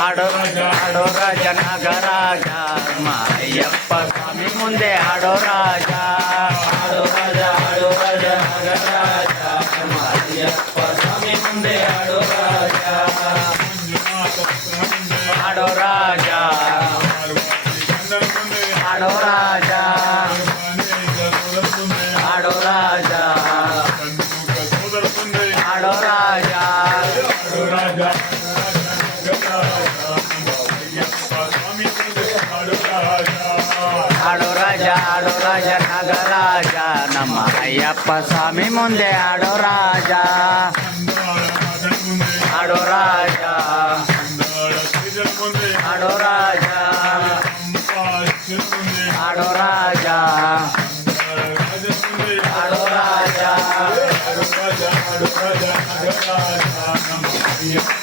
ಹಾಡೋ ಹಾಡೋ ರಾಜ ನಾಗರಾಜ ಮಾಯಪ್ಪ ಸ್ವಾಮಿ ಮುಂದೆ ಹಾಡೋ ರಾಜ ಹಾಡೋ ರಾಜ ಹಾಡೋ ರಾಜ ನಾಗರಾಜ ಮಾಯಪ್ಪ ಸ್ವಾಮಿ ಮುಂದೆ ಹಾಡೋ ರಾಜ ಹಾಡೋ ರಾಜ ಹಾಡೋ ರಾಜ ಆಡೋ ರಾಜ ನಾಗರಾಜ ನಮ್ಮ ಅಯ್ಯಪ್ಪ ಸ್ವಾಮಿ ಮುಂದೆ ಆಡೋ ರಾಜ ಆಡೋ ರಾಜ ಆಡೋ ರಾಜ ಆಡೋ ರಾಜ ಆಡೋ ರಾಜ ಆಡೋ ರಾಜ ಆಡೋ ರಾಜ ನಮ್ಮ ಅಯ್ಯಪ್ಪ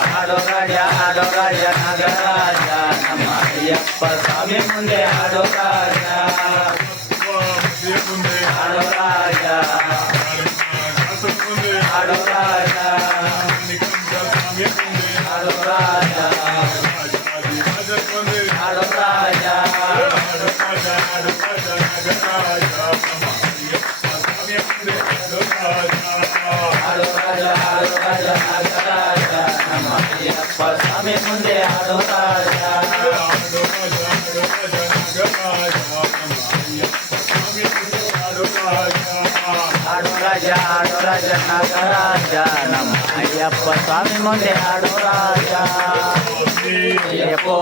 ಆಡೋ ಗಾಡಿಯ ಆಡೋ ಗಾಡಿಯ ನಾಗರಾಜ ನಮ್ಮ ಅಯ್ಯಪ್ಪ ಸ್ವಾಮಿ ಮುಂದೆ ಆಡೋ ಕಾರ್ಯ స్వామి ముందే ఆడు రాజా ఆడు రాజా ఆడు రాజా నాగరాజా నమ అయ్యప్ప స్వామి ముందే ఆడు రాజా ఎప్పో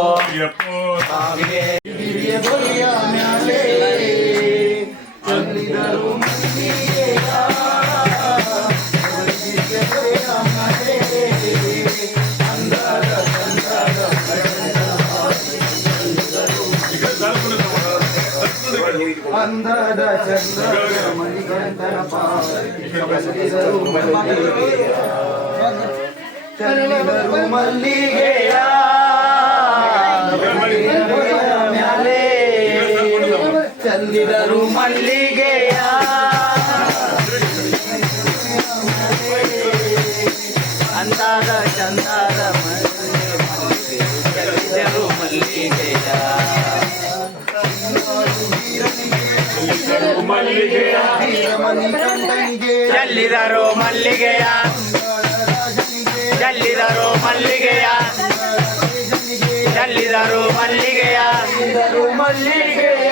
ఎప్పో స్వామి బోలియా మ్యాలే ಗಂಧದ ಚಂದ್ರದ ಮಣಿಗಂಧನ ಚಂದ್ರರು ಮಲ್ಲಿಗೆಯ ಮ್ಯಾಲೆ ಚಂದಿದರು ಮಲ್ಲಿಗೆಯ ಅಂದಾದ ಚಂದ ಮಲ್ಲಿಗೆಯ ಚೆಲ್ಲಿದರು ಮಲ್ಲಿಗೆಯ ಚೆಲ್ಲಿದರು ಮಲ್ಲಿಗೆಯ ಚೆಲ್ಲಿದರು ಮಲ್ಲಿಗೆಯ ಮಲ್ಲಿಗೆಯ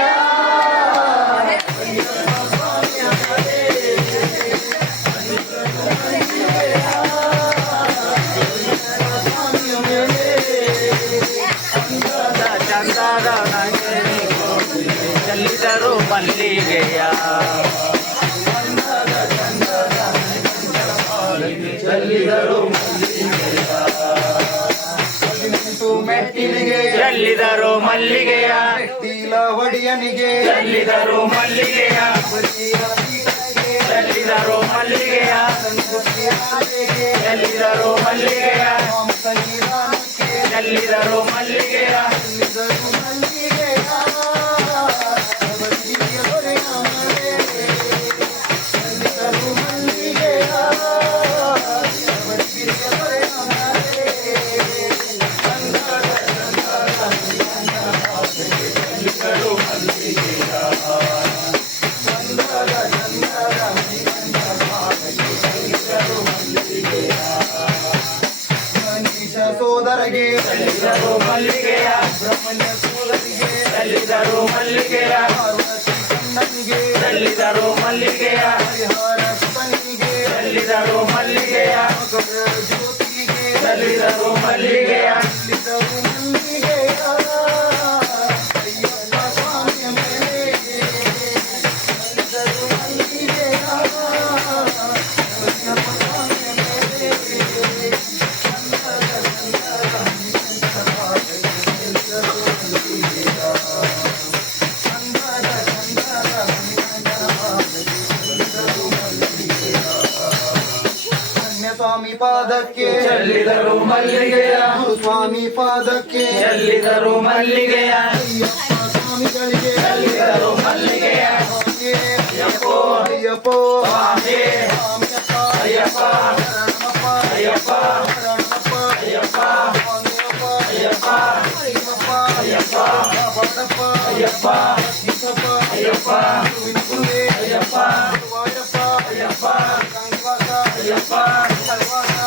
ಮಲ್ಲಿಗೆಯ ಚೆಲ್ಲಿದರು ಮಲ್ಲಿಗೆಯ ತೀಲ ಒಡಿಯನಿಗೆ ಚೆಲ್ಲಿದರು ಮಲ್ಲಿಗೆಯ ಚೆಲ್ಲಿದರು ಮಲ್ಲಿಗೆಯ ಚೆಲ್ಲಿದರು ಮಲ್ಲಿಗೆಯ ಚೆಲ್ಲಿದರು ಮಲ್ಲಿಗೆಯ తల్లిదరో ಎರು ಮಲ್ಲಿಗೆಯ ಅಹು ಸ್ವಾಮಿ ಪದಕ್ಕೆ ಎಲ್ಲಿದರೂ ಮಲ್ಲಿಗೆಯ ಅಯ್ಯ ಸ್ವಾಮಿಗಳಿಗೆ ಎಲ್ಲಿದರೂ ಮಲ್ಲಿಗೆಯ Ayyappa Ayyappa ಪಾತೆ Ayyappa Ramappa Ayyappa Ayyappa Ayyappa Ayyappa Ayyappa Ayyappa Ayyappa Ayyappa Ayyappa Ayyappa Ayyappa Ayyappa Ayyappa Ayyappa Ayyappa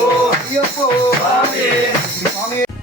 Oh, yeah. Oh, yeah.